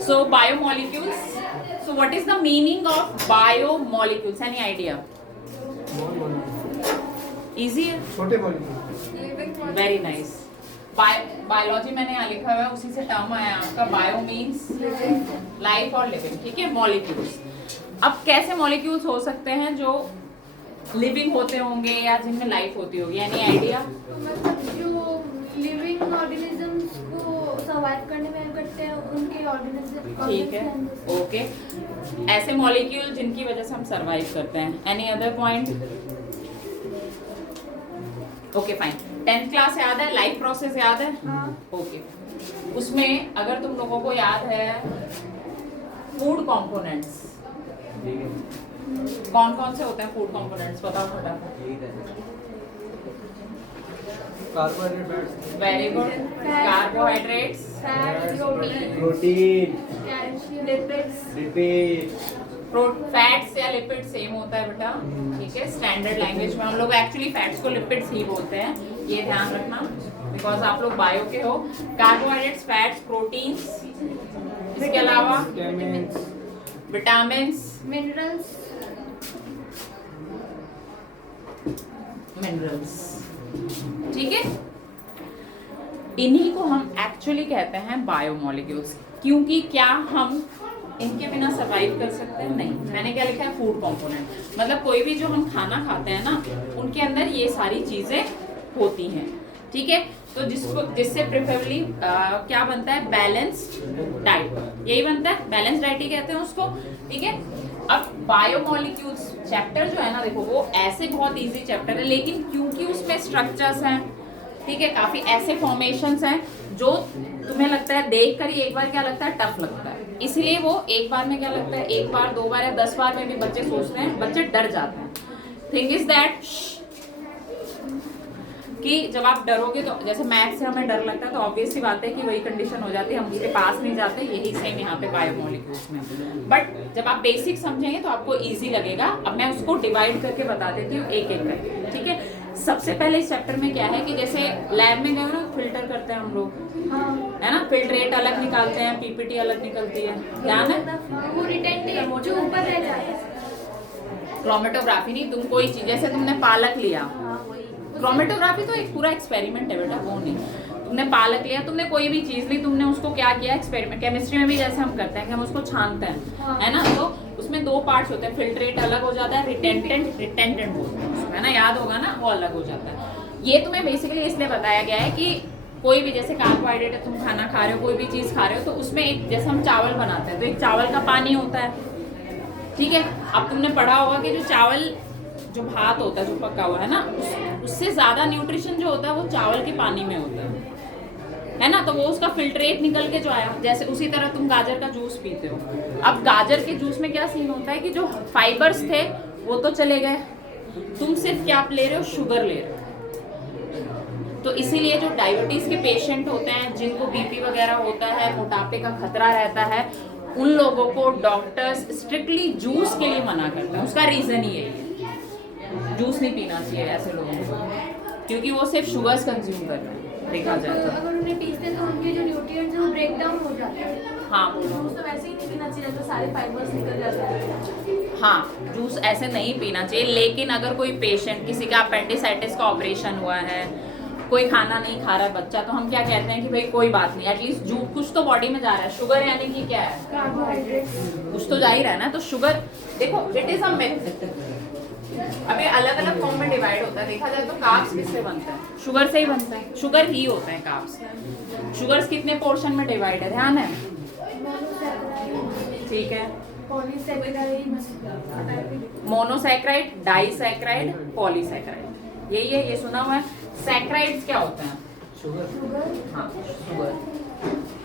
So biomolecules. So what is the meaning of biomolecules? Any idea? Easy है. छोटे molecule. Very nice. Biology मैंने यहाँ लिखा हुआ है, उसी से टर्म आया आपका. बायो मीन्स लाइफ और लिविंग. ठीक है, मॉलिक्यूल्स. अब कैसे मॉलिक्यूल्स हो सकते हैं जो लिविंग होते होंगे या जिनमें लाइफ होती होगी? Any idea? मतलब जो लिविंग ऑर्गेनिजम्स को सर्वाइव करने में हेल्प करते हैं उनके ऑर्गेनिज्म. ठीक है, ओके. ऐसे मॉलिक्यूल जिनकी वजह से हम सरवाइव करते हैं. Any other point? Okay fine. 10th class याद है? लाइफ प्रोसेस याद है? ओके. उसमें अगर तुम लोगों को याद है फूड कंपोनेंट्स, कौन कौन से होते हैं फूड कंपोनेंट्स? बताओ फटाफट. Carbohydrate. Very good. Carbohydrates, protein. Calcium. Lipids. Fats या लिपिड सेम होता है बेटा. ठीक है, स्टैंडर्ड लैंग्वेज में हम लोग एक्चुअली फैट्स को लिपिड्स ही बोलते हैं, ये ध्यान रखना, बिकॉज आप लोग बायो के हो. कार्बोहाइड्रेट्स, फैट्स, प्रोटीन्स, इसके अलावा विटामिन्स, मिनरल्स. मिनरल्स. ठीक है, इन्हीं को हम एक्चुअली कहते हैं बायोमोलिक्यूल्स. क्योंकि क्या हम इनके बिना सरवाइव कर सकते हैं? नहीं. मैंने क्या लिखा है? Food component. मतलब कोई भी जो हम खाना खाते हैं ना, उनके अंदर ये सारी चीजें होती हैं. ठीक है, तो जिससे प्रेफरेबली क्या बनता है? Balanced diet. यही बनता है, बैलेंस डाइट ही कहते हैं उसको. ठीक है, अब बायोमोलिक्यूल्स चैप्टर जो है ना, देखो वो ऐसे बहुत इजी चैप्टर है, लेकिन क्योंकि उसमें स्ट्रक्चर्स हैं, ठीक है, काफी ऐसे फॉर्मेशंस हैं जो तुम्हें लगता है देख कर ही एक बार क्या लगता है? टफ लगता है. इसलिए वो एक बार में क्या लगता है, एक बार, दो बार या 10 बार में भी बच्चे सोचते हैं, बच्चे डर जाते हैं. थिंग इज दैट कि जब आप डरोगे तो, जैसे मैथ से हमें डर लगता है, तो ऑब्वियस सी बात है कि वही कंडीशन हो जाती है, हम उसके पास नहीं जाते. यही सेम यहाँ पे बायोमोलिक्यूल्स में. बट जब आप बेसिक समझेंगे तो आपको इजी लगेगा. अब मैं उसको डिवाइड करके बता देती हूँ एक एक करके. ठीक है, सबसे पहले इस चैप्टर में क्या है कि जैसे लैब में गए ना, फिल्टर करते हैं हम लोग, है ना, फिल्ट्रेट अलग निकालते हैं, पीपीटी अलग निकलती है, ध्यान है? वो रिटेंट जो ऊपर रह जाता है. क्रोमेटोग्राफी नहीं, तुम कोई चीज, जैसे तुमने पालक लिया, क्रोमेटोग्राफी तो एक पूरा एक्सपेरिमेंट है बेटा, वो नहीं. तुमने पालक लिया, तुमने कोई भी चीज ली, तुमने उसको क्या किया? एक्सपेरिमेंट. केमिस्ट्री में भी जैसे हम करते हैं कि हम उसको छानते हैं, है ना, तो उसमें दो पार्ट्स होते हैं. फिल्ट्रेट अलग हो जाता है, रिटेंटेंट बोलते हैं उसको, है ना, याद होगा ना, वो अलग हो जाता है. ये तुम्हें बेसिकली इसलिए बताया गया है कि कोई भी, जैसे कार्बोहाइड्रेट है, तुम खाना खा रहे हो, कोई भी चीज खा रहे हो, तो उसमें एक, जैसे हम चावल बनाते हैं तो एक चावल का पानी होता है. ठीक है, अब तुमने पढ़ा होगा कि जो चावल, जो भात होता है जो पका हुआ है ना, उससे ज्यादा न्यूट्रिशन जो होता है वो चावल के पानी में होता है ना, तो वो उसका फिल्ट्रेट निकल के जो आया. जैसे उसी तरह तुम गाजर का जूस पीते हो. अब गाजर के जूस में क्या सीन होता है कि जो फाइबर्स थे वो तो चले गए, तुम सिर्फ क्या ले रहे हो? शुगर ले रहे हो. तो इसीलिए जो डायबिटीज के पेशेंट होते हैं, जिनको बीपी वगैरह होता है, मोटापे का खतरा रहता है, उन लोगों को डॉक्टर्स स्ट्रिक्टली जूस के लिए मना करते हैं. उसका रीजन ही यही है, जूस नहीं पीना चाहिए ऐसे लोगों को, क्योंकि वो सिर्फ शुगर्स कंज्यूम कर रहे हैं, देखा जाए तो. अगर उन्हें पीसते हैं तो उनके जो न्यूट्रिएंट्स हैं वो ब्रेक डाउन हो जाते हैं. हाँ, जूस तो वैसे ही नहीं पीना चाहिए, तो सारे फाइबर्स निकल जाते हैं. हाँ, जूस ऐसे नहीं पीना चाहिए. लेकिन अगर कोई पेशेंट, किसी का अपेंडिसाइटिस का ऑपरेशन हुआ है, कोई खाना नहीं खा रहा है बच्चा, तो हम क्या कहते हैं कि भाई कोई बात नहीं, एटलीस्ट जूस कुछ तो बॉडी में जा रहा है. शुगर यानी कि क्या है? कार्बोहाइड्रेट्स. कुछ तो जा ही रहा है ना. तो शुगर, देखो इट इज अ मिथ. अभी अलग अलग फॉर्म में डिवाइड होता है, देखा जाए तो कार्ब्स किससे बनता है? शुगर से ही बनता है. शुगर ही होता है कार्ब्स. शुगर्स कितने पोर्शन में डिवाइड है? ध्यान है? ठीक है, मोनोसैक्राइड, डाइसैक्राइड, पॉलीसैक्राइड, यही है, ये सुना हुआ है. सैक्राइड्स क्या होते हैं? हाँ, शुगर.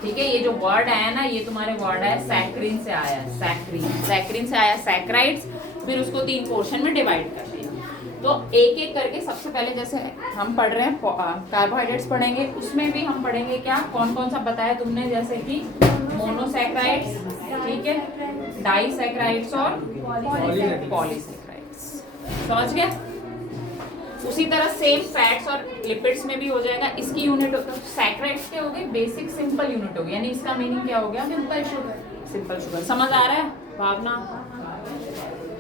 ठीक है, ये जो वर्ड आया ना, ये तुम्हारे वर्ड है सैक्रिन से आया है. सैक्रिन से आया सैक्राइड्स. फिर उसको 3 पोर्शन में डिवाइड कर दिया. तो एक एक करके सबसे पहले जैसे हम पढ़ रहे हैं कार्बोहाइड्रेट्स पढ़ेंगे, उसमें भी हम पढ़ेंगे क्या, कौन कौन सा बताया तुमने, जैसे कि मोनोसैक्राइड्स, ठीक है, डाइसैक्राइड्स और पॉलीसैक्राइड्स. समझ गए? उसी तरह सेम फैट्स और लिपिड्स में भी हो जाएगा। इसकी यूनिट सैकराइड्स के हो गए बेसिक सिंपल यूनिट हो गई, यानी इसका मीनिंग क्या हो गया? Simple sugar. Simple sugar. समझ आ रहा है भावना?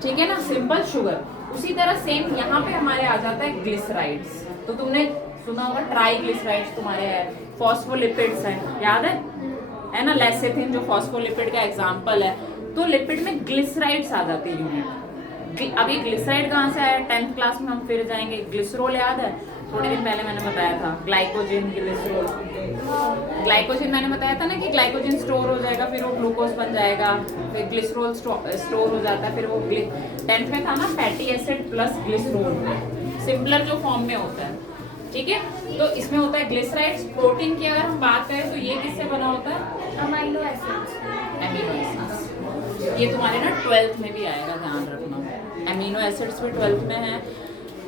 ठीक है ना, सिंपल शुगर। उसी तरह सेम यहाँ पे हमारे आ जाता है ग्लिसराइड्स। तो तुमने सुना होगा ट्राइग्लिसराइड्स तुम्हारे है, फॉस्फोलिपिड्स है, याद है ना? लेसेथिन जो फॉस्फोलिपिड का एग्जांपल है। तो लिपिड में ग्लिसराइड्स आ जाते हैं यूनिट। अभी ग्लिसराइड कहाँ से आया? 10th क्लास में हम फिर जाएंगे। ग्लिसरॉल याद है? थोड़े दिन पहले मैंने बताया था, ग्लाइकोजन ग्लिसरॉल। ग्लाइकोजन मैंने बताया था ना कि ग्लाइकोजन स्टोर हो जाएगा, फिर वो ग्लूकोज बन जाएगा, फिर ग्लिसरॉल स्टोर हो जाता है, फिर वो 10th में था ना fatty acid plus glycerol, simpler जो फॉर्म में होता है। ठीक है, तो इसमें होता है ग्लिसराइड्स। प्रोटीन की अगर हम बात करें तो ये किससे बना होता है? Amino acids. Amino acids. ये तुम्हारे ना 12th में भी आएगा, ध्यान रखना। एमिनो एसिड्स भी 12th में है।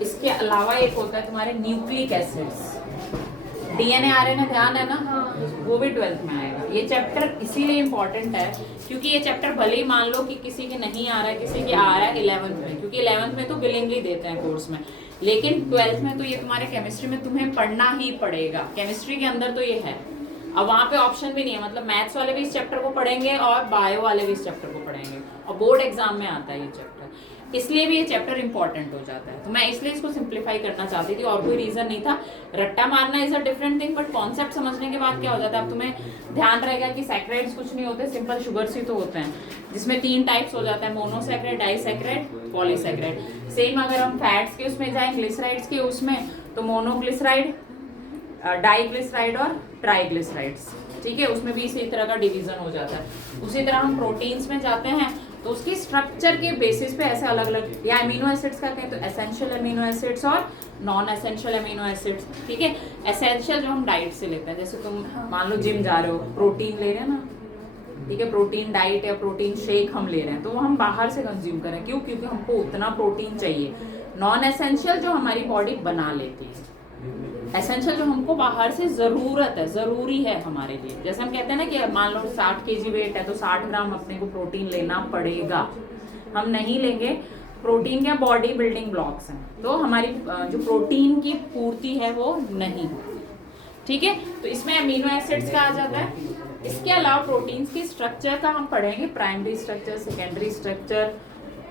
इसके अलावा एक होता है तुम्हारे न्यूक्लिक एसिड्स, डीएनए आरएनए, ध्यान है ना? वो भी 12th में आएगा। ये चैप्टर इसीलिए इम्पोर्टेंट है क्योंकि ये चैप्टर भले ही मान लो कि किसी के नहीं आ रहा है, किसी के आ रहा है 11th में, क्योंकि 11th में तो बिलिंगली देते हैं कोर्स में, लेकिन 12th में तो ये तुम्हारे केमिस्ट्री में तुम्हें पढ़ना ही पड़ेगा। केमिस्ट्री के अंदर तो ये है। अब वहाँ पे ऑप्शन भी नहीं है, मतलब मैथ्स वाले भी इस चैप्टर को पढ़ेंगे और बायो वाले भी इस चैप्टर को पढ़ेंगे, और बोर्ड एग्जाम में आता है ये चैप्टर, इसलिए भी ये चैप्टर इंपॉर्टेंट हो जाता है। तो मैं इसलिए इसको सिंप्लीफाई करना चाहती थी, और कोई रीजन नहीं था। रट्टा मारना is a different thing, but concept समझने के बाद क्या हो जाता है, अब तुम्हें ध्यान रहेगा कि सैकराइड्स कुछ नहीं होते, सिंपल शुगर्स ही तो होते हैं, जिसमें 3 टाइप्स हो जाता है, मोनोसैकराइड, डाइसैकराइड, पॉलीसैकराइड। सेम अगर हम फैट्स के उसमें जाएं, ग्लिसराइड्स के उसमें, तो मोनोग्लिसराइड, डाइग्लिसराइड और ट्राइग्लिसराइड्स। ठीक है, उसमें भी इसी तरह का डिवीजन हो जाता है। उसी तरह हम प्रोटीन्स में जाते हैं तो उसकी स्ट्रक्चर के बेसिस पे ऐसे अलग अलग, या अमीनो एसिड्स का कहें तो एसेंशियल अमीनो एसिड्स और नॉन एसेंशियल अमीनो एसिड्स। ठीक है, एसेंशियल जो हम डाइट से लेते हैं, जैसे तुम मान लो जिम जा रहे हो, प्रोटीन ले रहे हैं ना, ठीक है, प्रोटीन डाइट या प्रोटीन शेक हम ले रहे हैं, तो वो हम बाहर से कंज्यूम करें। क्यों? क्योंकि हमको उतना प्रोटीन चाहिए। नॉन एसेंशियल जो हमारी बॉडी बना लेती है, एसेंशियल जो हमको बाहर से जरूरत है, जरूरी है हमारे लिए। जैसे हम कहते हैं ना कि मान लो 60 kg वेट है तो 60 ग्राम अपने को प्रोटीन लेना पड़ेगा, हम नहीं लेंगे। प्रोटीन क्या बॉडी बिल्डिंग ब्लॉक्स हैं, तो हमारी जो प्रोटीन की पूर्ति है वो नहीं होती। ठीक है, तो इसमें अमीनो एसिड्स का आ जाता है। इसके अलावा प्रोटीन्स की स्ट्रक्चर का हम पढ़ेंगे, primary structure, secondary structure,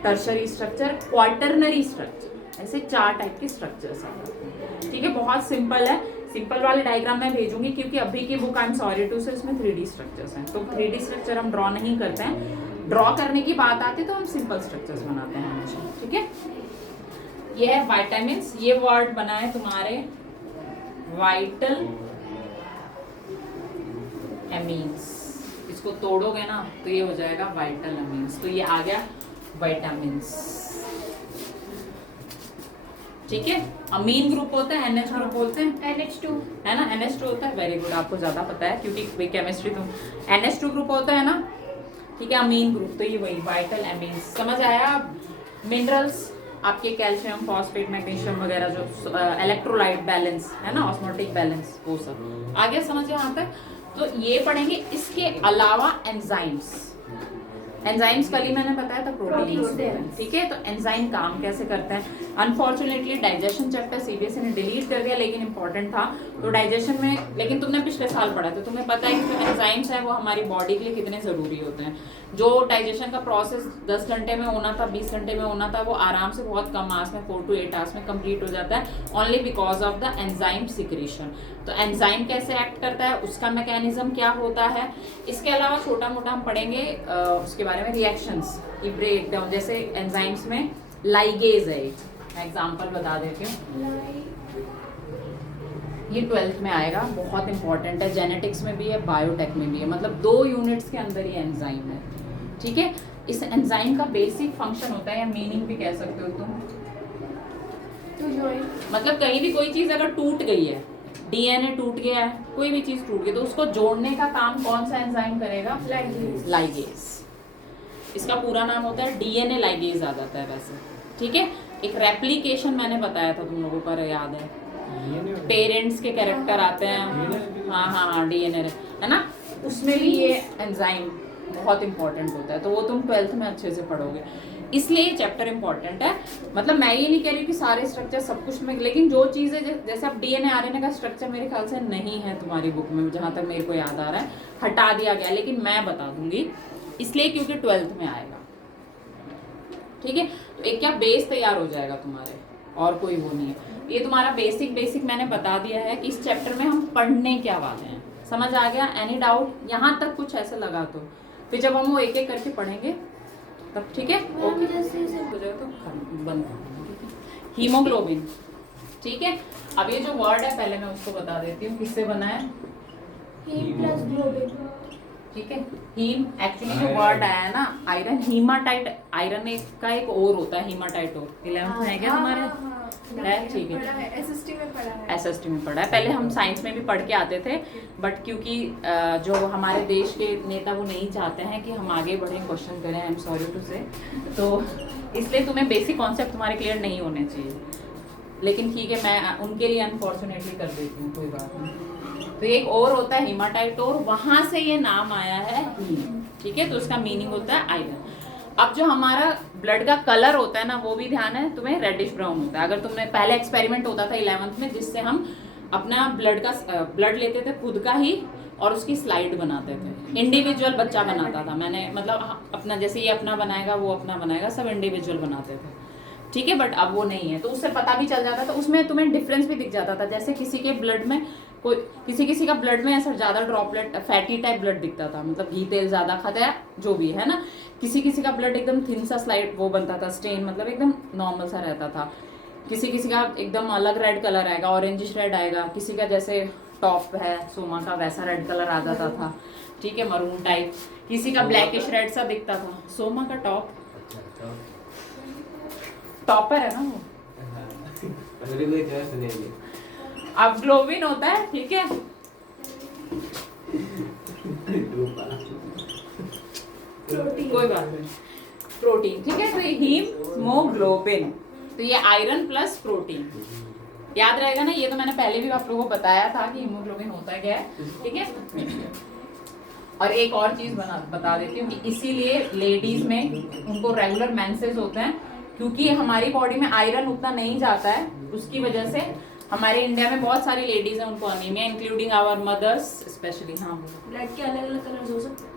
tertiary structure, quaternary structure, ऐसे 4 टाइप के स्ट्रक्चर्स हैं। ठीक है, बहुत सिंपल है। सिंपल वाले डायग्राम मैं भेजूंगी क्योंकि अभी की book I am sorry to say इसमें 3D स्ट्रक्चर्स हैं, तो 3D स्ट्रक्चर हम ड्रॉ नहीं करते हैं। ड्रॉ करने की बात आती है तो हम सिंपल स्ट्रक्चर्स बनाते हैं हमेशा। ठीक है, ये है वाइटामिन्स। ये वर्ड बना है तुम्हारे वाइटल एमीन्स, इसको तोड़ोगे ना तो ये हो जाएगा वाइटल एमीन्स, तो ये आ गया विटामिन्स। ठीक है, अमीन ग्रुप होता है, NH ग्रुप बोलते हैं, NH2 है ना, NH2 होता है। वेरी गुड, आपको ज्यादा पता है क्योंकि केमिस्ट्री तुम, NH2 ग्रुप होता है ना। ठीक है, अमीन ग्रुप, तो ये वही वाइटल एमीन्स। समझ आया? मिनरल्स आपके कैल्शियम, फॉस्फेट, मैग्नीशियम वगैरह, जो इलेक्ट्रोलाइट बैलेंस है ना, ऑस्मोटिक बैलेंस, वो सब आ गया समझ यहाँ तक। तो ये पढ़ेंगे। इसके अलावा एंजाइम्स, एंजाइम्स कल ही मैंने बताया था प्रोटीन। ठीक है, तो एंजाइम काम कैसे करते हैं। अनफॉर्चुनेटली डाइजेशन चैप्टर सीबीएसई ने डिलीट कर दिया, लेकिन इंपॉर्टेंट था। तो डाइजेशन में, लेकिन तुमने पिछले साल पढ़ा था, तुम्हें पता है कि जो एंजाइम्स है वो हमारी बॉडी के लिए कितने जरूरी होते हैं। जो डाइजेशन का प्रोसेस 10 घंटे में होना था, 20 घंटे में होना था, वो आराम से बहुत कम आवर्स में 4 to 8 आवर्स में कंप्लीट हो जाता है, only because of the enzyme secretion. तो एंजाइम कैसे एक्ट करता है, उसका मैकेनिज्म क्या होता है। इसके अलावा छोटा मोटा हम पढ़ेंगे उसके बारे में, रिएक्शंस की ब्रेक डाउन, जैसे एंजाइम्स में लाइगेज है, मैं एग्जांपल बता देती हूँ। ये 12th में आएगा, बहुत इंपॉर्टेंट है, जेनेटिक्स में भी है, बायोटेक में भी है, मतलब 2 यूनिट्स के अंदर ये एंजाइम है। ठीक है, इस एंजाइम का बेसिक फंक्शन होता है, या मीनिंग भी कह सकते हो तुम, मतलब कहीं भी कोई चीज अगर टूट गई है, डीएनए टूट गया है, कोई भी चीज टूट गई, तो उसको जोड़ने का काम कौन सा एंजाइम करेगा? लाइगेज। इसका पूरा नाम होता है डीएनए लाइगेज आ जाता है वैसे। ठीक है, एक रेप्लिकेशन मैंने बताया था तुम लोगों को, याद है, पेरेंट्स के कैरेक्टर आते हैं, हाँ हाँ हाँ, डीएनए है ना, उसमें भी ये एंजाइम बहुत इंपॉर्टेंट होता है, तो वो तुम 12th में अच्छे से पढ़ोगे, इसलिए ये चैप्टर इंपॉर्टेंट है। मतलब मैं ये नहीं कह रही कि सारे स्ट्रक्चर सब कुछ में, लेकिन जो चीज़ें जैसे अब DNA RNA का स्ट्रक्चर मेरे ख्याल से नहीं है तुम्हारी बुक में, जहाँ तक मेरे को याद आ रहा है, हटा दिया गया, लेकिन मैं बता दूंगी इसलिए क्योंकि 12th में आएगा, ठीक है। तो एक क्या बेस तैयार हो जाएगा तुम्हारे, और कोई वो नहीं है। ये तुम्हारा बेसिक मैंने बता दिया है कि इस चैप्टर में हम पढ़ने क्या वाले हैं, समझ आ गया? एनी डाउट यहाँ तक कुछ ऐसे लगा तो फिर जब हम वो एक एक करके पढ़ेंगे तब, ठीक है? ओके, हो जाएगा तो बंद। हीमोग्लोबिन, ठीक है। अब ये जो वर्ड है पहले मैं उसको बता देती हूँ किससे बना है। हीम प्लस ग्लोबिन, ठीक है। हीम एक्चुअली जो वर्ड आया है ना, आयरन, हीमाटाइट, आयरन एक का एक और होता है हीमाटाइट और, 11th में है क्या तुम्हारे? है, ठीक है, एसएसटी में पढ़ा है। एसएसटी में पढ़ा है। पहले हम साइंस में भी पढ़ के आते थे, बट क्योंकि जो हमारे देश के नेता वो नहीं चाहते हैं कि हम आगे बढ़े, क्वेश्चन करें, आई एम सॉरी टू से, तो इसलिए तुम्हें बेसिक कॉन्सेप्ट तुम्हारे क्लियर नहीं होने चाहिए, लेकिन ठीक है मैं उनके लिए अनफॉर्चुनेटली कर देती हूँ, कोई बात नहीं। तो एक और होता है हीमाटाइट और, वहाँ से ये नाम आया है हीम, ठीक है। तो उसका मीनिंग होता है आयरन। अब जो हमारा ब्लड का कलर होता है ना, वो भी ध्यान है तुम्हें, रेडिश ब्राउन होता है। अगर तुमने पहले एक्सपेरिमेंट होता था 11th में, जिससे हम अपना ब्लड लेते थे खुद का ही और उसकी स्लाइड बनाते थे, इंडिविजुअल बच्चा बनाता था। मैंने मतलब अपना, जैसे ये अपना बनाएगा वो अपना बनाएगा, सब इंडिविजुअल बनाते थे, ठीक है। बट अब वो नहीं है, तो उससे पता भी चल जाता था, उसमें तुम्हें डिफरेंस भी दिख जाता था। जैसे किसी के ब्लड में कोई, किसी का ब्लड में ऐसा ज़्यादा ड्रॉपलेट, फैटी टाइप ब्लड दिखता था, मतलब घी तेल ज़्यादा खाता है जो भी है ना। किसी का ब्लड एकदम थिन सा स्लाइड वो बनता था, स्टेन, मतलब एकदम नॉर्मल सा रहता था। किसी का एकदम अलग रेड कलर आएगा, ऑरेंजिश रेड आएगा। किसी का जैसे टॉप है सोमा का वैसा रेड कलर आ जाता था, ठीक है, मरून टाइप। किसी का ब्लैकिश रेड सा दिखता था। सोमा का टॉपर है ना वो। अब ग्लोबिन होता है, ठीक है, कोई बात नहीं, प्रोटीन, ठीक है। तो ये हीमोग्लोबिन, तो ये आयरन प्लस प्रोटीन, याद रहेगा ना। ये तो मैंने पहले भी आप लोगों को बताया था कि हीमोग्लोबिन होता क्या है, ठीक है। और एक और चीज बता देती हूँ कि इसीलिए लेडीज में उनको रेगुलर मेंसेस होते हैं, क्योंकि हमारी बॉडी में आयरन उतना नहीं जाता है, उसकी वजह से हमारे इंडिया में बहुत सारी लेडीज हैं उनको anaemia, including our mothers specially. हाँ, ब्लड के अलग अलग कलर्स हो सकते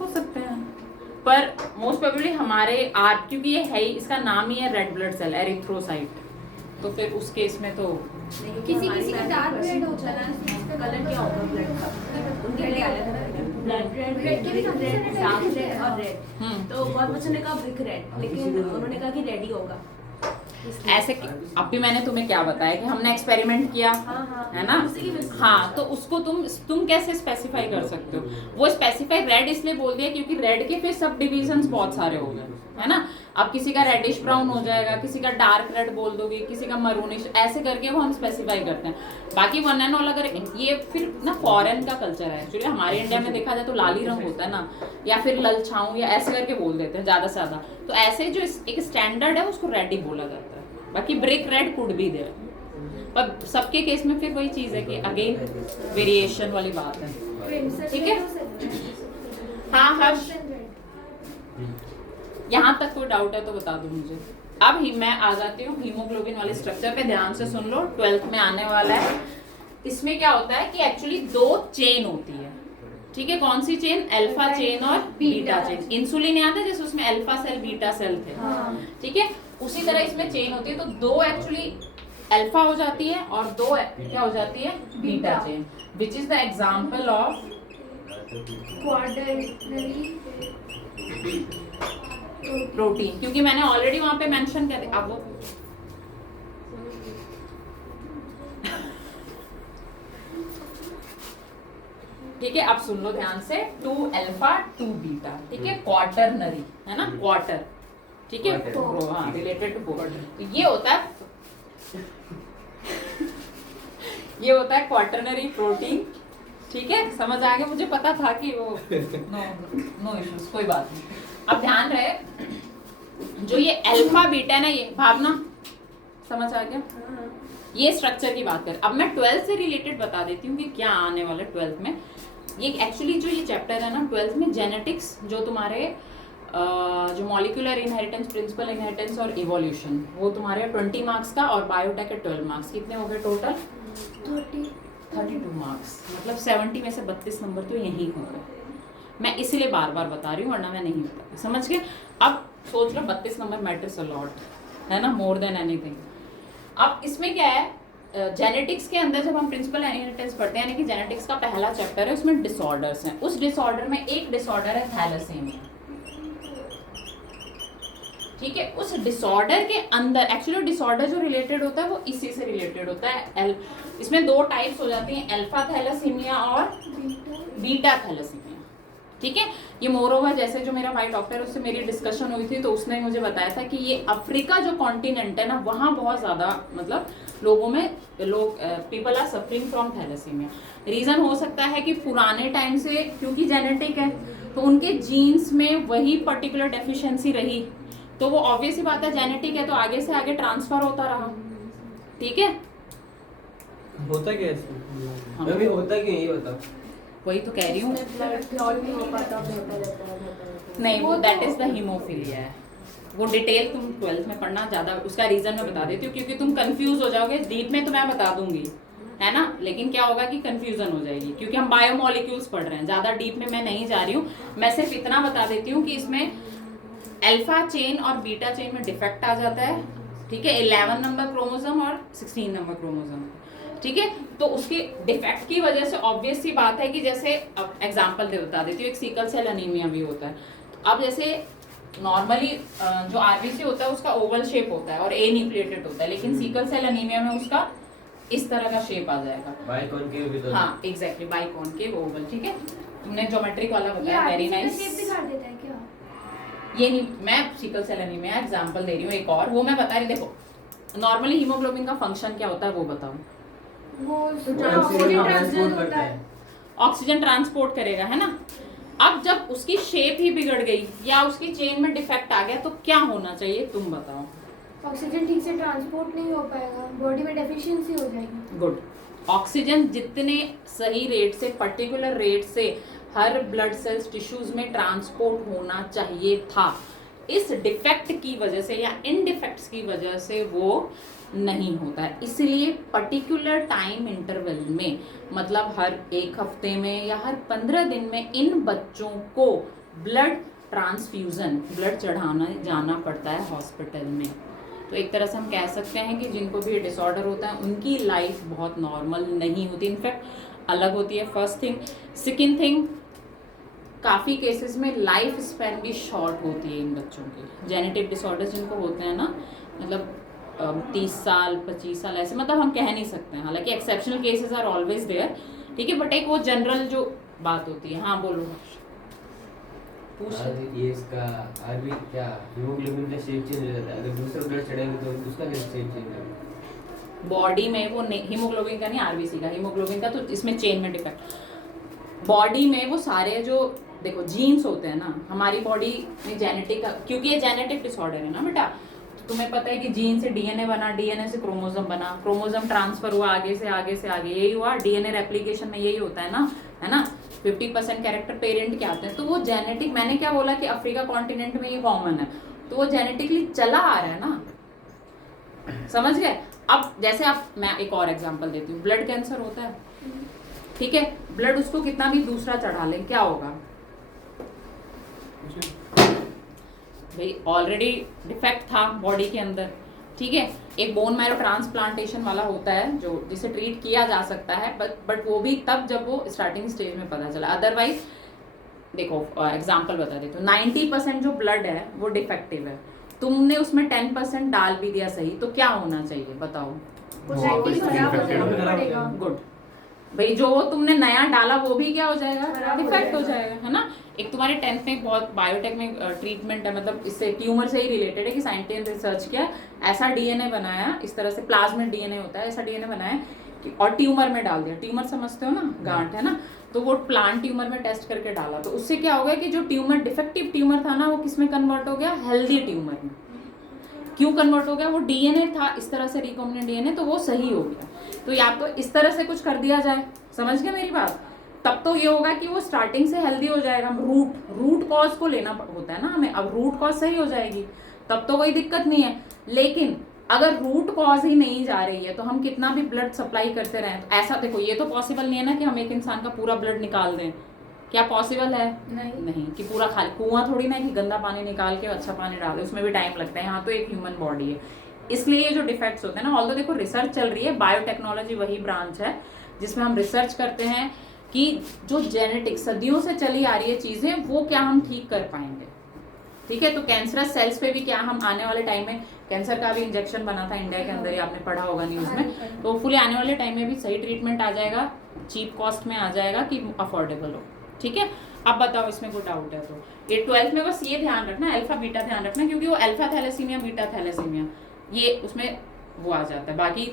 हो सकते हैं, पर मोस्ट प्रोबेबली हमारे क्योंकि ये है ही, इसका नाम ही है रेड ब्लड सेल, एरिथ्रोसाइट, तो फिर उस केस में तो हैं। किसी का डार्क रेड होता है, कलर क्या होगा ब्लड का, उनके लिए अलग अलग ब्लड रेड, डार्क रेड और रेड। तो बहुत बच्चों ने कहा ब्रिक रेड, लेकिन उन्होंने कहा कि रेड ही होगा। ऐसे अब भी मैंने तुम्हें क्या बताया कि हमने एक्सपेरिमेंट किया, है ना। हाँ, तो उसको तुम कैसे स्पेसिफाई कर सकते हो? वो स्पेसिफाई रेड इसलिए बोल दिया क्योंकि रेड के फिर सब डिविजन्स बहुत सारे हो गए, है ना। अब किसी का रेडिश ब्राउन हो जाएगा, किसी का डार्क रेड बोल दोगे, किसी का मरूनिश, ऐसे करके वो हम स्पेसिफाई करते हैं। बाकी वन एंड ऑल, अगर ये फिर ना फॉरेन का कल्चर है एक्चुअली। हमारे इंडिया में देखा जाए तो लाली रंग होता है ना, या फिर ललछाऊं, या ऐसे करके बोल देते हैं ज़्यादा से ज़्यादा। तो ऐसे जो एक स्टैंडर्ड है उसको रेड ही बोला जाता है। बाकी ब्रिक रेड कुड भी देयर, पर सबके केस में फिर वही चीज़ है कि अगेन वेरिएशन वाली बात है, ठीक है। हाँ हर्ष, यहाँ तक कोई डाउट है तो बता दो मुझे। अब मैं आ जाती हूँ हीमोग्लोबिन वाले स्ट्रक्चर पे, ध्यान से सुन लो, 12th में आने वाला है। इसमें क्या होता है कि एक्चुअली 2 चेन होती है, ठीक है। कौन सी चेन? अल्फा चेन और बीटा चेन। इंसुलिन याद है जैसे उसमें अल्फा सेल बीटा सेल थे, ठीक है, उसी तरह इसमें चेन होती है। तो 2 एक्चुअली अल्फा हो जाती है और 2 क्या हो जाती है? Beta chain, which is the example of quaternary protein, क्योंकि मैंने ऑलरेडी वहां पे मेंशन कर दिया। अब वो ठीक है, अब सुन लो ध्यान से, 2 अल्फा 2 बीटा, ठीक है, क्वार्टरनरी है ना, क्वार्टर, ठीक है, हाँ, रिलेटेड टू क्वार्टर। ये होता है ये होता है क्वार्टरनरी प्रोटीन, ठीक है, समझ आ गया। मुझे पता था कि वो नो इश्यूज, कोई बात नहीं। अब ध्यान रहे, जो ये अल्फा बीटा है ना, ये भावना समझ आ गया, ये स्ट्रक्चर की बात कर। अब मैं 12th से रिलेटेड बता देती हूँ कि क्या आने वाला है 12th में। ये एक्चुअली जो ये चैप्टर है ना 12th में जेनेटिक्स, जो तुम्हारे जो मॉलिक्यूलर इनहेरिटेंस, प्रिंसिपल इनहेरिटेंस और इवोल्यूशन, वो तुम्हारे 20 मार्क्स का, और बायोटेक है 12 मार्क्स। कितने हो गए टोटल? 32 मार्क्स, मतलब 70 में से 32 नंबर तो यही हो गए। मैं इसीलिए बार बार बता रही हूँ, वरना मैं नहीं बताती, समझ गए? अब सोच लो 32 नंबर मैटर्स अ लॉट, है ना, मोर देन एनीथिंग। अब इसमें क्या है, जेनेटिक्स के अंदर जब हम प्रिंसिपल इनहेरिटेंस पढ़ते हैं, यानी कि जेनेटिक्स का पहला चैप्टर है, उसमें डिसऑर्डर्स हैं। उस डिसऑर्डर में एक डिसऑर्डर है थैलेसीमिया, ठीक है। उस डिसऑर्डर के अंदर एक्चुअली डिसऑर्डर जो रिलेटेड होता है वो इसी से रिलेटेड होता है। इसमें दो टाइप्स हो जाती हैं, अल्फा थैलेसीमिया और बीटा थैलेसीमिया, ठीक है। ये मोरोवर, जैसे जो मेरा भाई डॉक्टर है उससे मेरी डिस्कशन हुई थी, तो उसने मुझे बताया था कि ये अफ्रीका जो कॉन्टिनेंट है ना, वहाँ बहुत ज़्यादा मतलब people are suffering from thalassaemia. Reason हो सकता है कि पुराने टाइम से, क्योंकि जेनेटिक है तो उनके जीन्स में वही पर्टिकुलर डेफिशिएंसी रही, तो वो ऑब्वियस ही बात है, जेनेटिक है तो आगे से आगे ट्रांसफर होता रहा, ठीक है। होता क्या है इसमें? हाँ। मम्मी होता क्यों, ये बताओ। वही तो कह रही हूँ, नहीं वो दैट इज द हीमोफीलिया है। वो डिटेल तुम 12th में पढ़ना, ज़्यादा उसका रीज़न मैं बता देती हूँ, क्योंकि तुम कंफ्यूज हो जाओगे। डीप में तो मैं बता दूंगी, है ना, लेकिन क्या होगा कि कंफ्यूजन हो जाएगी, क्योंकि हम बायोमोलिक्यूल्स पढ़ रहे हैं। ज़्यादा डीप में मैं नहीं जा रही हूँ, मैं सिर्फ इतना बता देती हूँ कि इसमें अल्फा चेन और बीटा चेन में डिफेक्ट आ जाता है, ठीक है। 11 नंबर क्रोमोसोम और 16 नंबर क्रोमोसोम, ठीक है। तो उसके डिफेक्ट की वजह से ऑब्वियस सी बात है कि जैसे, अब एग्जांपल बता देती हूँ, एक सिकल सेल अनीमिया भी होता है। तो अब जैसे नॉर्मली जो आरबीसी होता है उसका ओवल शेप होता है और ए न्यूक्लिएटेड होता है, लेकिन सिकल सेल अनीमिया में उसका इस तरह का शेप आ जाएगा, बाइकॉनकेव भी तो। हाँ एग्जैक्टली, बाइकॉनकेव ओवल, ठीक है। तुमने ज्योमेट्रिक वाला ये बताया, वेरी आर्टिफिशियल नाइस। शेप दिखा देता है क्या? ये नहीं, मैं सिकल सेल एनीमिया एग्जांपल दे रही हूँ एक और, वो मैं बता रही। देखो नॉर्मली हीमोग्लोबिन का फंक्शन क्या होता है वो बताओ। वो ऑक्सीजन ट्रांसपोर्ट करता है। ऑक्सीजन ट्रांसपोर्ट करेगा, है ना। अब जब उसकी शेप ही बिगड़ गई या उसकी चेन में डिफेक्ट आ गया तो क्या होना चाहिए, तुम बताओ। ऑक्सीजन ठीक से ट्रांसपोर्ट नहीं हो पाएगा, बॉडी में डेफिशिएंसी हो जाएगी। गुड। ऑक्सीजन जितने सही रेट से, पर्टिकुलर रेट से हर ब्लड सेल्स टिश्यूज में ट्रांसपोर्ट होना चाहिए था, इस डिफेक्ट की वजह से या इन डिफेक्ट्स की वजह से वो नहीं होता है। इसलिए पर्टिकुलर टाइम इंटरवल में, मतलब हर एक हफ्ते में या हर 15 दिन में इन बच्चों को ब्लड ट्रांसफ्यूजन, ब्लड चढ़ाना जाना पड़ता है हॉस्पिटल में। तो एक तरह से हम कह सकते हैं कि जिनको भी डिसऑर्डर होता है उनकी लाइफ बहुत नॉर्मल नहीं होती, इनफैक्ट अलग होती है, फर्स्ट थिंग। सेकेंड थिंग, काफ़ी केसेस में लाइफ स्पैन भी शॉर्ट होती है इन बच्चों की। जेनेटिक डिसऑर्डर्स जिनको होते हैं ना, मतलब 30 साल 25 साल ऐसे, मतलब हम कह नहीं सकते हैं, हालांकि exceptional cases are always there, ठीक है, बट एक वो जनरल जो बात होती है। हाँ बोलो, पूछ। ये इसका आरबी क्या हीमोग्लोबिन का शेप चेंज हो जाता है, अगर दूसरा ब्लड चढ़ेगा तो उसका भी शेप चेंज होगा। बॉडी में वो हीमोग्लोबिन का नहीं, आरबीसी का, हीमोग्लोबिन का तो इसमें चेन में डिफेक्ट। बॉडी में वो सारे जो देखो जीन्स होते हैं ना, हमारी बॉडी में जेनेटिक, क्योंकि ये जेनेटिक डिसऑर्डर है ना बेटा, तो तुम्हें पता है कि जीन से डीएनए बना, डीएनए से क्रोमोसोम बना, क्रोमोसोम ट्रांसफर हुआ आगे से आगे से आगे, यही हुआ। डीएनए रेप्लिकेशन में यही होता है ना 50% कैरेक्टर पेरेंट के आते हैं। तो वो जेनेटिक, मैंने क्या बोला कि अफ्रीका कॉन्टिनेंट में ये कॉमन है, तो वो जेनेटिकली चला आ रहा है ना, समझ गए। अब जैसे अब मैं एक और एग्जांपल देती हूँ, ब्लड कैंसर होता है, ठीक है, ब्लड उसको कितना भी दूसरा चढ़ा ले, क्या होगा भाई, ऑलरेडी डिफेक्ट था बॉडी के अंदर, ठीक है। एक बोन मैरो ट्रांसप्लांटेशन वाला होता है जो जिसे ट्रीट किया जा सकता है, बट वो भी तब जब वो स्टार्टिंग स्टेज में पता चला। अदरवाइज देखो एग्जांपल बता देती हूँ, 90% जो ब्लड है वो डिफेक्टिव है, तुमने उसमें 10% डाल भी दिया सही, तो क्या होना चाहिए बताओ। गुड भाई, जो तुमने नया डाला वो भी क्या हो जाएगा, डिफेक्ट हो जाएगा, है ना। एक तुम्हारे 10th में बहुत बायोटेक में ट्रीटमेंट है, मतलब इससे ट्यूमर से ही रिलेटेड है कि साइंटिस्ट ने रिसर्च किया, ऐसा डीएनए बनाया, इस तरह से प्लाज्मिड डीएनए होता है, ऐसा डीएनए बनाया और ट्यूमर में डाल दिया। ट्यूमर समझते हो ना, गांठ है ना, तो वो प्लांट ट्यूमर में टेस्ट करके डाला, तो उससे क्या हो गया कि जो ट्यूमर डिफेक्टिव ट्यूमर था ना, वो किस में कन्वर्ट हो गया, हेल्दी ट्यूमर में। क्यों कन्वर्ट हो गया, वो डीएनए था इस तरह से रिकॉम्बिनेंट डीएनए, तो वो सही हो गया। तो या तो इस तरह से कुछ कर दिया जाए, समझ गए मेरी बात, तब तो ये होगा कि वो स्टार्टिंग से हेल्दी हो जाएगा। रूट कॉज को लेना होता है ना हमें, अब रूट कॉज सही हो जाएगी तब तो कोई दिक्कत नहीं है। लेकिन अगर रूट कॉज ही नहीं जा रही है तो हम कितना भी ब्लड सप्लाई करते रहें, तो ऐसा देखो ये तो पॉसिबल नहीं है ना कि हम एक इंसान का पूरा ब्लड निकाल दें। क्या पॉसिबल है? नहीं कि पूरा खाली कुआं थोड़ी ना कि गंदा पानी निकाल के अच्छा पानी डाल दे, उसमें भी टाइम लगता है। यहाँ तो एक ह्यूमन बॉडी है, इसलिए ये जो डिफेक्ट्स होते हैं ना, ऑल्दो देखो रिसर्च चल रही है, बायोटेक्नोलॉजी वही ब्रांच है जिसमें हम रिसर्च करते हैं कि जो जेनेटिक सदियों से चली आ रही है चीजें वो क्या हम ठीक कर पाएंगे। ठीक है, तो कैंसरस सेल्स पे भी क्या हम आने वाले टाइम में, कैंसर का भी इंजेक्शन बना था इंडिया के अंदर ही, आपने पढ़ा होगा न्यूज में, तो फुली आने वाले टाइम में भी सही ट्रीटमेंट आ जाएगा, चीप कॉस्ट में आ जाएगा कि अफोर्डेबल हो। ठीक है, अब बताओ इसमें कोई डाउट है तो। ये 12th में बस ये ध्यान रखना, अल्फा बीटा ध्यान रखना, क्योंकि वो अल्फा थैलेसीमिया बीटा थैलेसीमिया ये उसमें वो आ जाता है, बाकी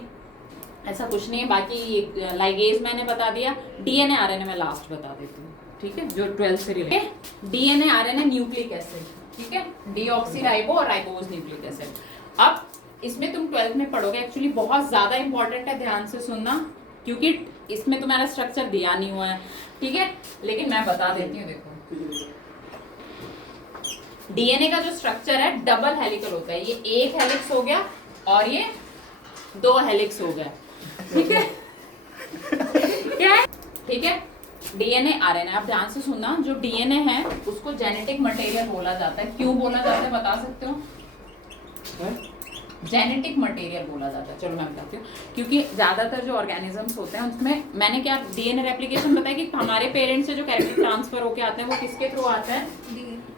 ऐसा कुछ नहीं है। बाकी लाइगेज मैंने बता दिया, डीएनए आरएनए मैं लास्ट बता देती हूँ। ठीक है, जो 12th से related DNA RNA nucleic acid, ठीक है, डीऑक्सीराइबो और राइबोज न्यूक्लिक एसिड। अब इसमें तुम 12th में पढ़ोगे, एक्चुअली बहुत ज्यादा इंपॉर्टेंट है, ध्यान से सुनना, क्योंकि इसमें तुम्हारा स्ट्रक्चर दिया नहीं हुआ है। ठीक है, लेकिन मैं बता देती हूँ। देखो डीएनए का जो स्ट्रक्चर है डबल हेलिकल होता है, ये एक हेलिक्स हो गया और ये 2 हेलिक्स हो गया। ठीक है क्या है? ठीक है, डीएनए आरएनए, आप ध्यान से सुनना, जो डीएनए है उसको जेनेटिक मटेरियल बोला जाता है। क्यों बोला जाता है बता सकते हो? जेनेटिक मटेरियल बोला जाता है, चलो मैं बताती हूँ। क्योंकि ज्यादातर जो ऑर्गेनिजम्स होते हैं उसमें मैंने क्या डीएनए रेप्लिकेशन बताया कि हमारे पेरेंट्स से जो कैरेक्टर ट्रांसफर होके आते हैं वो किसके थ्रू आते हैं?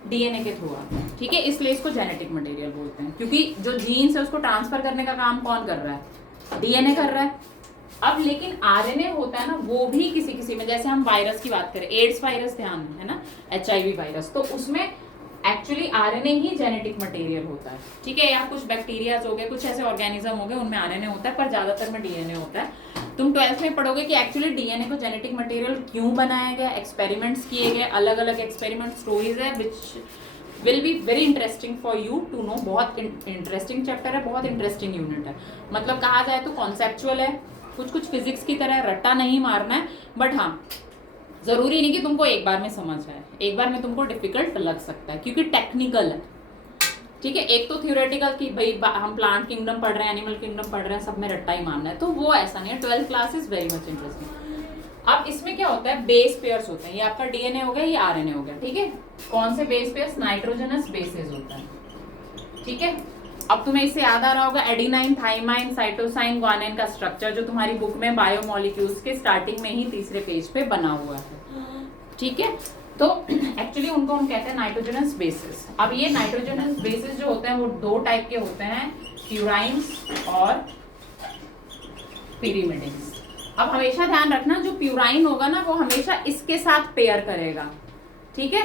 डीएनए के थ्रू आते हैं। ठीक है, इसलिए इसको जेनेटिक मटेरियल बोलते हैं, क्योंकि जो जीन्स है उसको ट्रांसफर करने का काम कौन कर रहा है? डीएनए कर रहा है। अब लेकिन आरएनए होता है ना, वो भी किसी किसी में, जैसे हम वायरस की बात करें, एड्स वायरस ध्यान है ना, एचआईवी वायरस, तो उसमें एक्चुअली आरएनए ही जेनेटिक मटेरियल होता है। ठीक है, या कुछ बैक्टीरियाज हो गए, कुछ ऐसे ऑर्गेनिज्म हो गए, उनमें आरएनए होता है, पर ज्यादातर में डीएनए होता है। तुम 12th में पढ़ोगे कि एक्चुअली डीएनए को जेनेटिक मटेरियल क्यों बनाया गया, एक्सपेरिमेंट्स किए गए, अलग अलग एक्सपेरिमेंट स्टोरीज है which will be very interesting for you to know. बहुत इंटरेस्टिंग चैप्टर है, बहुत इंटरेस्टिंग यूनिट है। मतलब कहा जाए तो कॉन्सेप्चुअल है, कुछ कुछ फिजिक्स की तरह रट्टा नहीं मारना है, बट हाँ जरूरी नहीं कि तुमको एक बार में समझ आए, एक बार में तुमको डिफिकल्ट लग सकता है क्योंकि टेक्निकल है। ठीक है, एक तो थ्योरेटिकल कि भाई हम प्लांट किंगडम पढ़ रहे हैं, एनिमल किंगडम पढ़ रहे हैं, सब में रट्टा ही मारना है, तो वो ऐसा नहीं है। 12th class is very much interesting. अब इसमें क्या होता है, बेस पेयर्स होते हैं, ये आपका डीएनए हो गया, ये आरएनए हो गया। ठीक है, कौन से बेस पेयर्स? नाइट्रोजनस बेसेस होता है। ठीक है, अब तुम्हें इससे याद आ रहा होगा एडिनाइन, थाइमाइन, साइटोसाइन, ग्वानिन का स्ट्रक्चर जो तुम्हारी बुक में बायोमोलिक्यूल्स के स्टार्टिंग में ही तीसरे पेज पे बना हुआ है। ठीक है, तो एक्चुअली उनको हम कहते हैं नाइट्रोजनस बेसिस। अब ये नाइट्रोजनस बेसिस जो होते हैं वो 2 टाइप के होते हैं, प्यूराइन्स और पिरिमिडिन्स। अब हमेशा ध्यान रखना, जो प्यूराइन होगा ना वो हमेशा इसके साथ पेयर करेगा। ठीक है,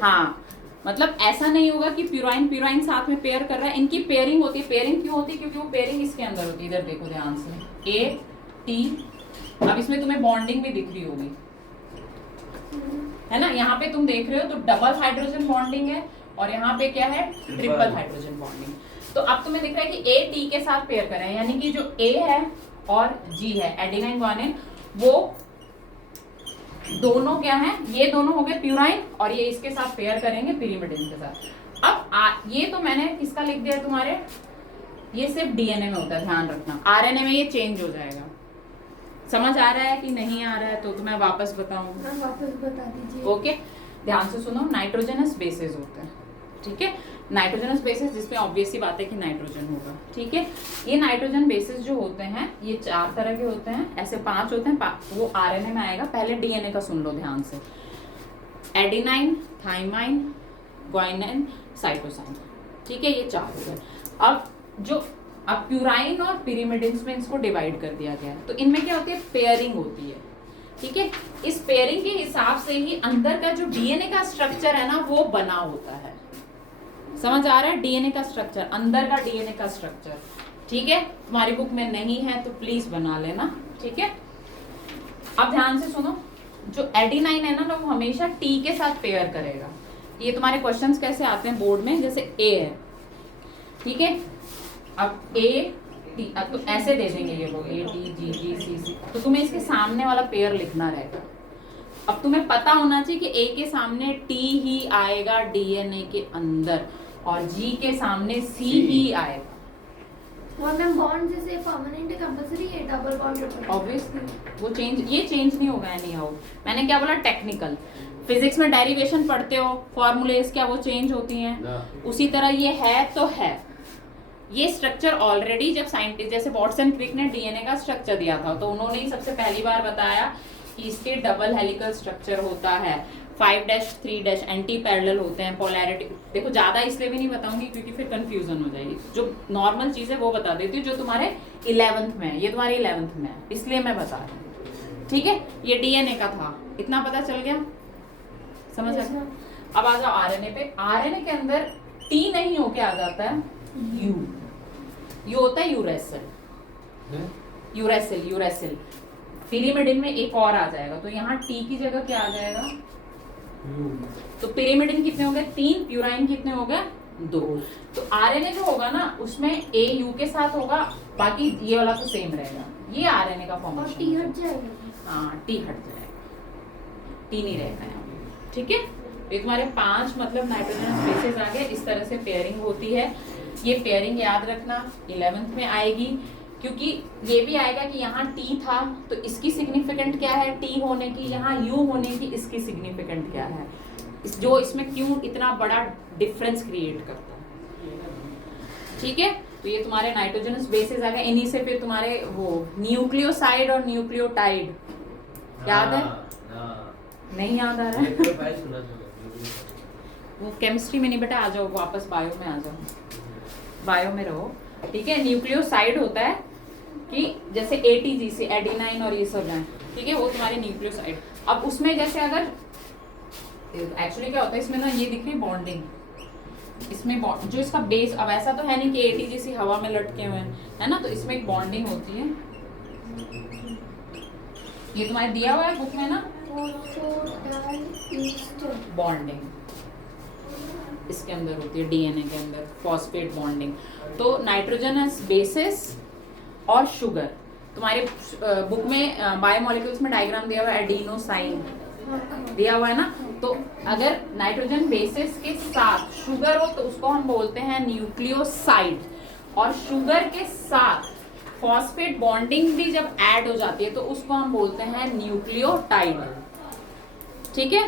हाँ, मतलब ऐसा नहीं होगा कि प्यूराइन साथ में पेयर कर रहा है, इनकी पेयरिंग होती है। पेयरिंग क्यों होती है? क्योंकि वो पेयरिंग इसके अंदर होती है। इधर देखो ध्यान से, ए टी, अब इसमें तुम्हें बॉन्डिंग भी दिख रही होगी, है ना, यहाँ पे तुम देख रहे हो तो डबल हाइड्रोजन बॉन्डिंग है और यहाँ पे क्या है? Triple hydrogen bonding. तो अब तुम्हें दिख रहा है कि ए टी के साथ पेयर कर रहे हैं, यानी कि जो ए है और जी है, एडिनाइन ग्वानिन, वो दोनों क्या है? ये दोनों हो गए प्यूराइन और ये इसके साथ पेयर करेंगे पिरिमिडिन के साथ। अब ये तो मैंने किसका लिख दिया तुम्हारे, ये सिर्फ डीएनए में होता है, ध्यान रखना। आरएनए में ये चेंज हो जाएगा। समझ आ रहा है कि नहीं आ रहा है? तो मैं वापस बताऊं? वापस बता दीजिए। ओके, ध्यान से सुनो, नाइट्रोजनस बेसिस होते हैं। ठीक है, नाइट्रोजनस बेसिस जिसमें ऑब्वियस सी बात है कि नाइट्रोजन होगा। ठीक है, ये नाइट्रोजन बेसिस जो होते हैं ये 4 तरह के होते हैं, ऐसे 5 होते हैं, वो आरएनए में आएगा। पहले डीएनए का सुन लो ध्यान से, एडिनाइन, थाइमाइन, ग्वानिन, साइटोसाइन। ठीक है, ये 4 हो गए। अब प्यूराइन और पिरिमिडिन्स में इसको डिवाइड कर दिया गया है, तो इनमें क्या होती है? पेयरिंग होती है। ठीक है, इस पेयरिंग के हिसाब से ही अंदर का जो डीएनए का स्ट्रक्चर है ना वो बना होता है। समझ आ रहा है? डीएनए का स्ट्रक्चर, अंदर का डीएनए का स्ट्रक्चर। ठीक है, तुम्हारी बुक में नहीं है तो प्लीज बना लेना। ठीक है, अब ध्यान से सुनो, जो एडिनाइन है ना वो हमेशा टी के साथ पेयर करेगा। ये तुम्हारे क्वेश्चंस कैसे आते हैं बोर्ड में, जैसे ए है, ठीक है, अब ए टी, अब तो ऐसे दे देंगे ये लोग, ए टी जी जी सी सी, तो तुम्हें इसके सामने वाला पेयर लिखना रहेगा। अब तुम्हें पता होना चाहिए कि ए के सामने टी ही आएगा डीएनए के अंदर और जी के सामने सी ही आएगा। और मैम बॉन्ड जैसे परमानेंट है, कंपलसरी है double bond triple bond? Obviously वो ये चेंज नहीं होगा एनी हाउ। मैंने क्या बोला, टेक्निकल। फिजिक्स में डेरिवेशन पढ़ते हो, फॉर्मूलेस क्या वो चेंज होती हैं, उसी तरह ये है तो है। ये स्ट्रक्चर ऑलरेडी जब साइंटिस्ट जैसे वॉटसन क्रिक ने डीएनए का स्ट्रक्चर दिया था तो उन्होंने ही सबसे पहली बार बताया कि इसके डबल हेलिकल स्ट्रक्चर होता है, 5-3 एंटी पैरेलल होते हैं, पोलैरिटी। देखो ज्यादा इसलिए भी नहीं बताऊंगी क्योंकि फिर कंफ्यूजन हो जाएगी। जो नॉर्मल चीज है वो बता देती हूँ जो तुम्हारे 11th में है, ये तुम्हारी 11th में है इसलिए मैं बता रही हूँ। ठीक है, ये डीएनए का था, इतना पता चल गया, समझ आ गया। अब आ जाओ आरएनए पे। आरएनए के अंदर टी नहीं होके आ जाता है यू होता है यूरेसिल। पिरिमिडिन में एक और आ जाएगा तो यहाँ टी की जगह क्या आ जाएगा, तो पिरिमिडिन कितने हो गए 3, प्यूराइन कितने हो गए 2। तो आरएनए जो होगा ना उसमें ए यू के साथ होगा, बाकी ये वाला तो सेम रहेगा। ये आरएनए का और फॉर्मेशन। टी हट जाएगा? हाँ टी हट जाएगा, टी नहीं रहेगा यहाँ पे। ठीक है, ये तुम्हारे 5 मतलब नाइट्रोजन बेसेस आ गए। इस तरह से पेयरिंग होती है। ये पेयरिंग याद रखना 11th में आएगी क्योंकि ये भी आएगा कि यहाँ टी था तो इसकी सिग्निफिकेंट क्या है टी होने की, यहाँ यू होने की इसकी सिग्निफिकेंट क्या है, जो इसमें क्यों इतना बड़ा डिफरेंस क्रिएट करता है। ठीक है, तो ये तुम्हारे नाइट्रोजनस बेसेस आ गए। इन्हीं से फिर तुम्हारे वो न्यूक्लियोसाइड और न्यूक्लियोटाइड याद है? नहीं याद आ रहा है? वो केमिस्ट्री में नहीं बेटा, आ जाओ वापस बायो में आ जाओ, बायो में रहो। ठीक है, न्यूक्लियोसाइड होता है कि जैसे एटीजीसी एडिनाइन और ये सब हैं, ठीक है, वो तुम्हारे न्यूक्लियोसाइड। अब उसमें जैसे अगर एक्चुअली क्या होता है इसमें ना, ये दिख रही बॉन्डिंग, इसमें जो इसका बेस, अब ऐसा तो है नहीं कि एटीजीसी हवा में लटके हुए हैं, है ना, तो इसमें एक बॉन्डिंग होती है। ये तुम्हारे दिया हुआ है बुक में ना, बॉन्डिंग इसके अंदर होती है डीएनए के अंदर, फॉस्फेट बॉन्डिंग। तो नाइट्रोजनस बेसिस और शुगर, तुम्हारे बुक में बायोमोलिक्यूल्स में डायग्राम दिया हुआ है, एडिनोसाइन दिया हुआ है ना। तो अगर नाइट्रोजन बेसिस के साथ शुगर हो तो उसको हम बोलते हैं न्यूक्लियोसाइड, और शुगर के साथ फॉस्फेट बॉन्डिंग भी जब ऐड हो जाती है तो उसको हम बोलते हैं न्यूक्लियोटाइड। ठीक है,